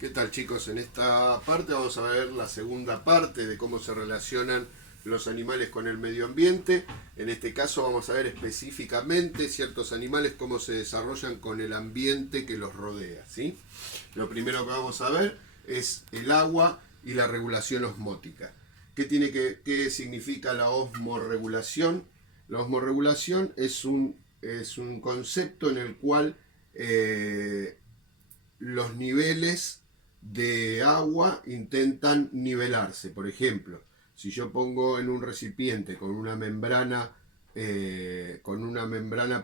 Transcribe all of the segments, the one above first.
¿Qué tal, chicos? En esta parte vamos a ver la segunda parte de cómo se relacionan los animales con el medio ambiente. En este caso vamos a ver específicamente ciertos animales cómo se desarrollan con el ambiente que los rodea, ¿sí? Lo primero que vamos a ver es el agua y la regulación osmótica. ¿Qué significa la osmorregulación? La osmorregulación es un concepto en el cual los niveles de agua intentan nivelarse. Por ejemplo, si yo pongo en un recipiente con una membrana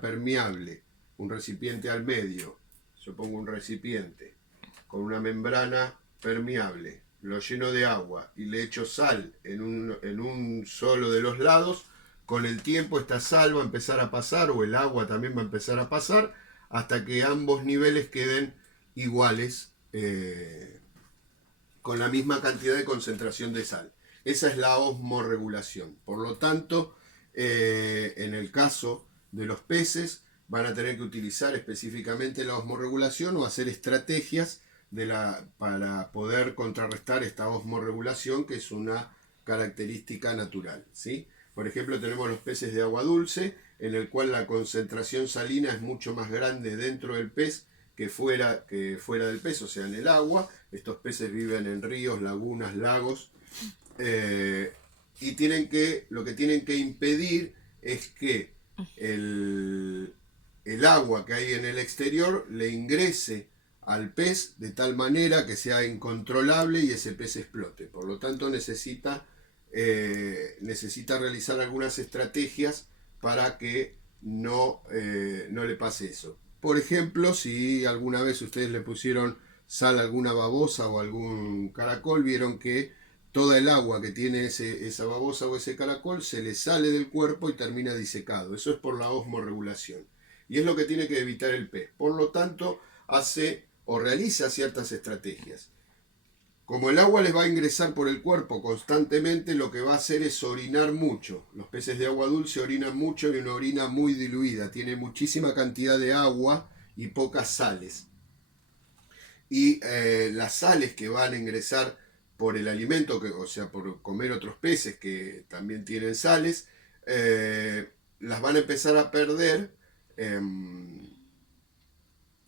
permeable, un recipiente al medio, yo pongo un recipiente con una membrana permeable, lo lleno de agua y le echo sal en un solo de los lados, con el tiempo esta sal va a empezar a pasar, o el agua también va a empezar a pasar, hasta que ambos niveles queden iguales, con la misma cantidad de concentración de sal. Esa es la osmorregulación. Por lo tanto, en el caso de los peces, van a tener que utilizar específicamente la osmorregulación o hacer estrategias para poder contrarrestar esta osmorregulación, que es una característica natural, ¿sí? Por ejemplo, tenemos los peces de agua dulce, en el cual la concentración salina es mucho más grande dentro del pez que fuera del pez, o sea, en el agua. Estos peces viven en ríos, lagunas, lagos, eh, y lo que tienen que impedir es que el agua que hay en el exterior le ingrese al pez de tal manera que sea incontrolable y ese pez explote. Por lo tanto, necesita realizar algunas estrategias para que no le pase eso. Por ejemplo, si alguna vez ustedes le pusieron sal a alguna babosa o algún caracol, vieron que toda el agua que tiene esa babosa o ese caracol se le sale del cuerpo y termina disecado. Eso es por la osmorregulación. Y es lo que tiene que evitar el pez. Por lo tanto, hace o realiza ciertas estrategias. Como el agua les va a ingresar por el cuerpo constantemente, lo que va a hacer es orinar mucho. Los peces de agua dulce orinan mucho y una orina muy diluida. Tiene muchísima cantidad de agua y pocas sales. Y las sales que van a ingresar por el alimento, o sea, por comer otros peces que también tienen sales, las van a empezar a perder eh,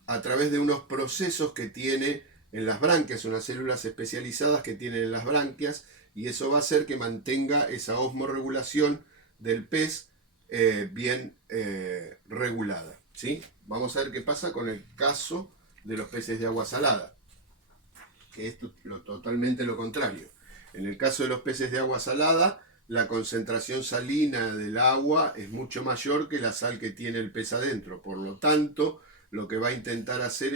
a través de unos procesos que tiene en las branquias, unas células especializadas que tienen en las branquias, y eso va a hacer que mantenga esa osmorregulación del pez bien regulada, ¿sí? Vamos a ver qué pasa con el caso de los peces de agua salada, que es totalmente lo contrario. En el caso de los peces de agua salada, la concentración salina del agua es mucho mayor que la sal que tiene el pez adentro. Por lo tanto, lo que va a intentar hacer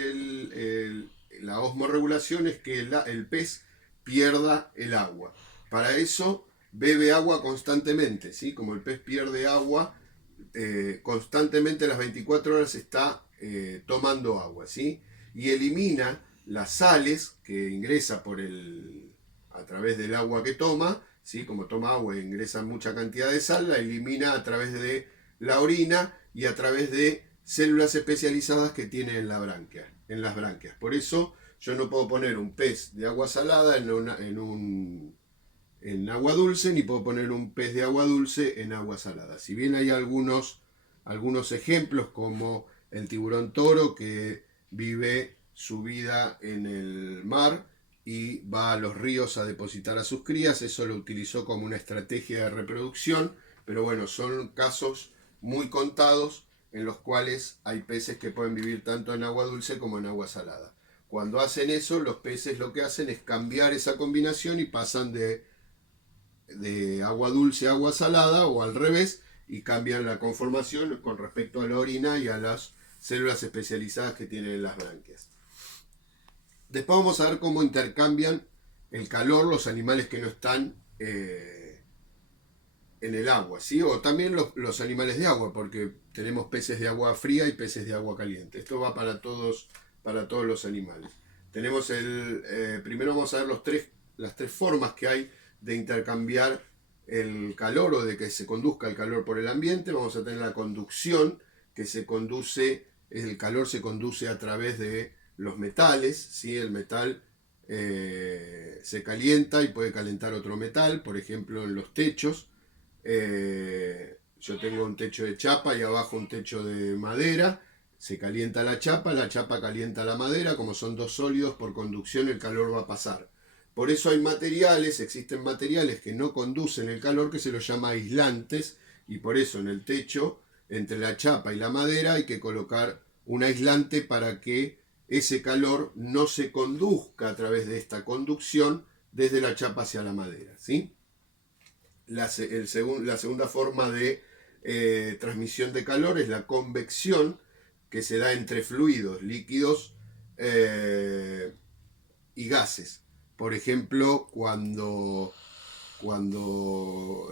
la osmorregulación es que el pez pierda el agua. Para eso bebe agua constantemente, ¿sí? Como el pez pierde agua, constantemente las 24 horas está tomando agua, ¿sí? Y elimina las sales que ingresa a través del agua que toma, ¿sí? Como toma agua e ingresa mucha cantidad de sal, la elimina a través de la orina y a través de células especializadas que tiene en las branquias. Por eso yo no puedo poner un pez de agua salada en agua dulce, ni puedo poner un pez de agua dulce en agua salada. Si bien hay algunos ejemplos, como el tiburón toro, que vive su vida en el mar y va a los ríos a depositar a sus crías, eso lo utilizó como una estrategia de reproducción, pero bueno, son casos muy contados en los cuales hay peces que pueden vivir tanto en agua dulce como en agua salada. Cuando hacen eso, los peces lo que hacen es cambiar esa combinación y pasan de agua dulce a agua salada, o al revés, y cambian la conformación con respecto a la orina y a las células especializadas que tienen en las branquias. Después vamos a ver cómo intercambian el calor los animales que no están en el agua, ¿sí? O también los animales de agua, porque tenemos peces de agua fría y peces de agua caliente. Esto va para todos los animales. Primero vamos a ver las tres formas que hay de intercambiar el calor, o de que se conduzca el calor por el ambiente. Vamos a tener la conducción, el calor se conduce a través de los metales, ¿sí? El metal se calienta y puede calentar otro metal, por ejemplo en los techos. Yo tengo un techo de chapa y abajo un techo de madera. Se calienta la chapa calienta la madera, como son dos sólidos, por conducción el calor va a pasar. Por eso hay materiales, existen materiales que no conducen el calor, que se los llama aislantes, y por eso en el techo, entre la chapa y la madera, hay que colocar un aislante para que ese calor no se conduzca a través de esta conducción desde la chapa hacia la madera, ¿sí? La segunda forma de transmisión de calor es la convección, que se da entre fluidos, líquidos y gases. Por ejemplo, cuando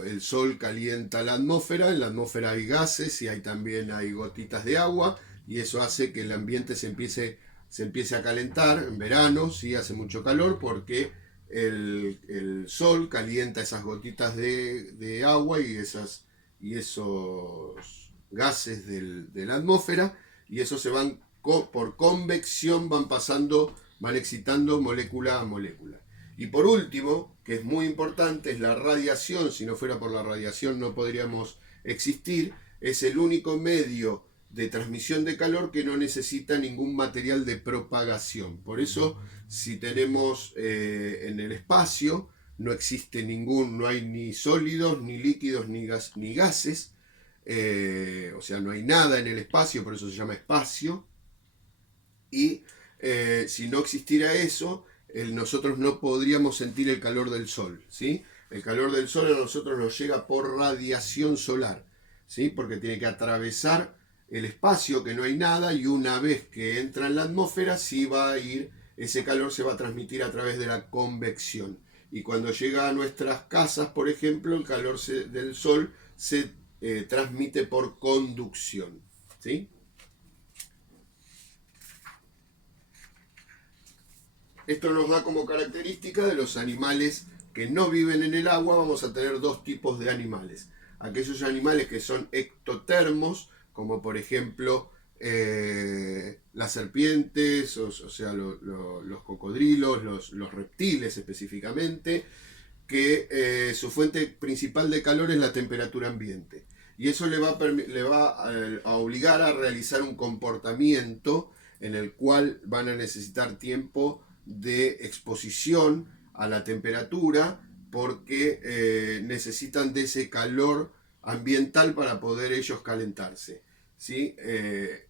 el sol calienta la atmósfera, en la atmósfera hay gases y también hay gotitas de agua, y eso hace que el ambiente se empiece a calentar en verano, ¿sí? Hace mucho calor porque el sol calienta esas gotitas de agua y esos gases de la atmósfera, y eso se van por convección, van excitando molécula a molécula. Y por último, que es muy importante, es la radiación. Si no fuera por la radiación no podríamos existir. Es el único medio de transmisión de calor que no necesita ningún material de propagación. Por eso, si tenemos en el espacio, no existe no hay ni sólidos, ni líquidos, ni gases. O sea, no hay nada en el espacio, por eso se llama espacio. Y si no existiera eso, nosotros no podríamos sentir el calor del sol, ¿sí? El calor del sol a nosotros nos llega por radiación solar, ¿sí? Porque tiene que atravesar el espacio, que no hay nada, y una vez que entra en la atmósfera, sí va a ir, ese calor se va a transmitir a través de la convección. Y cuando llega a nuestras casas, por ejemplo, el calor del sol se transmite por conducción, ¿sí? Esto nos da como característica de los animales que no viven en el agua. Vamos a tener dos tipos de animales. Aquellos animales que son ectotermos, como por ejemplo las serpientes, o sea, los cocodrilos, los reptiles específicamente, que su fuente principal de calor es la temperatura ambiente. Y eso le va a obligar a realizar un comportamiento en el cual van a necesitar tiempo de exposición a la temperatura, porque necesitan de ese calor ambiental para poder ellos calentarse, ¿sí?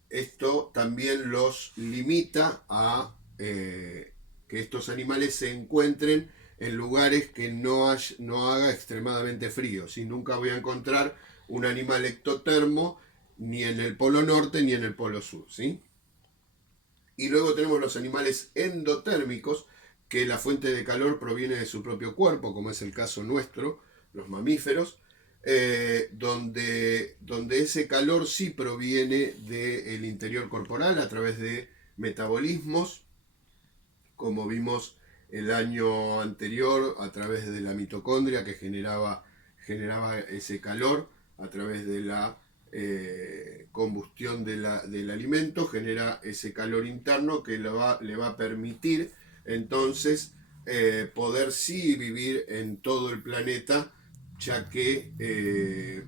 Esto también los limita a que estos animales se encuentren en lugares que no haga extremadamente frío, ¿sí? Nunca voy a encontrar un animal ectotermo ni en el polo norte ni en el polo sur, ¿sí? Y luego tenemos los animales endotérmicos, que la fuente de calor proviene de su propio cuerpo, como es el caso nuestro, los mamíferos, donde ese calor sí proviene del interior corporal a través de metabolismos, como vimos el año anterior, a través de la mitocondria que generaba ese calor a través de la combustión del alimento, genera ese calor interno que le va a permitir entonces poder sí vivir en todo el planeta, ya que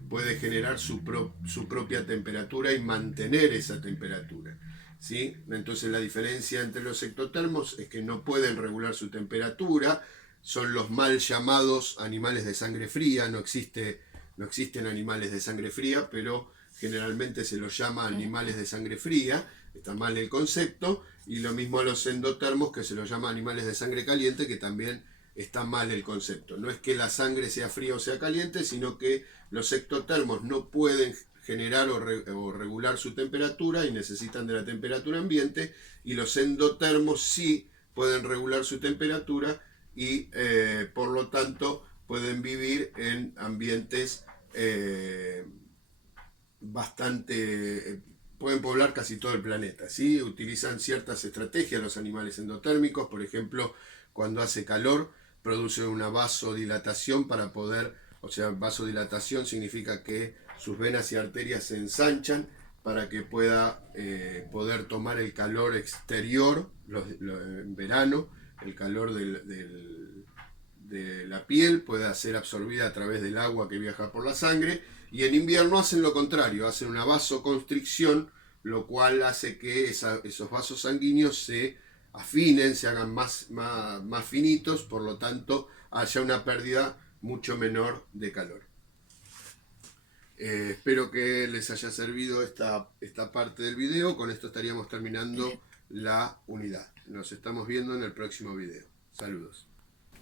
puede generar su propia temperatura y mantener esa temperatura, ¿sí? Entonces la diferencia entre los ectotermos es que no pueden regular su temperatura, son los mal llamados animales de sangre fría. No existen animales de sangre fría, pero generalmente se los llama animales de sangre fría. Está mal el concepto. Y lo mismo a los endotermos, que se los llama animales de sangre caliente, que también está mal el concepto. No es que la sangre sea fría o sea caliente, sino que los ectotermos no pueden generar o regular su temperatura y necesitan de la temperatura ambiente, y los endotermos sí pueden regular su temperatura y por lo tanto pueden vivir en ambientes pueden poblar casi todo el planeta, ¿sí? Utilizan ciertas estrategias los animales endotérmicos. Por ejemplo, cuando hace calor producen una vasodilatación o sea, vasodilatación significa que sus venas y arterias se ensanchan para que pueda poder tomar el calor exterior en verano, el calor de la piel pueda ser absorbida a través del agua que viaja por la sangre, y en invierno hacen lo contrario, hacen una vasoconstricción, lo cual hace que esos vasos sanguíneos se afinen, se hagan más finitos, por lo tanto haya una pérdida mucho menor de calor. Espero que les haya servido esta parte del video. Con esto estaríamos terminando la unidad. Nos estamos viendo en el próximo video. Saludos.